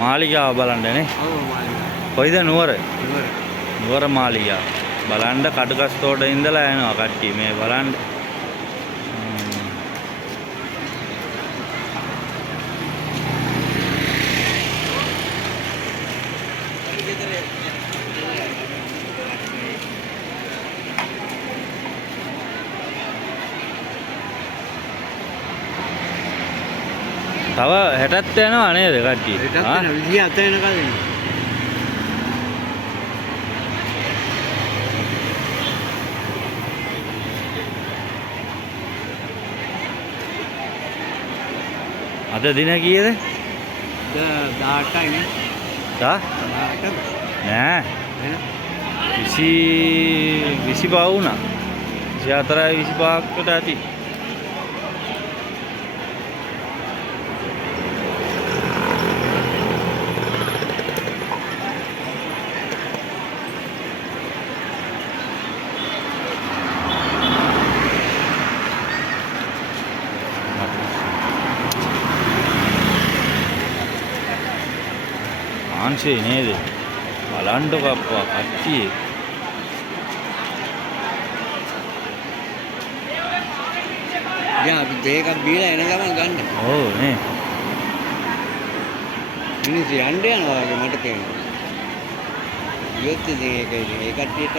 මාලිගාව බලන්නනේ. ඔව් මාලිගාව. කොයිද නුවර? නුවර. නුවර මාලිගාව. බලන්න කටුගස්තෝට ඉඳලා යනවා කට්ටිය මේ බලන්න. තව හෙටත් යනවා නේද කට්ටිය? හෙටත් යනවා 27 වෙනකල් එනවා. අද දින කීයද? 18යි නේ. 18ද? නෑ. 25 වුණා. 24යි 25කට ඇති. ආන්සේ නේද? බලන්නකො අප්පා කට්ටිය. දැන් අපි දෙකක් බීලා එන ගමන් ගන්න. ඔව් නේ. මිනිස්සු යන්න යනවා වගේ මට තේරෙනවා. ඊයත් ඉතින් ඒක කට්ටියට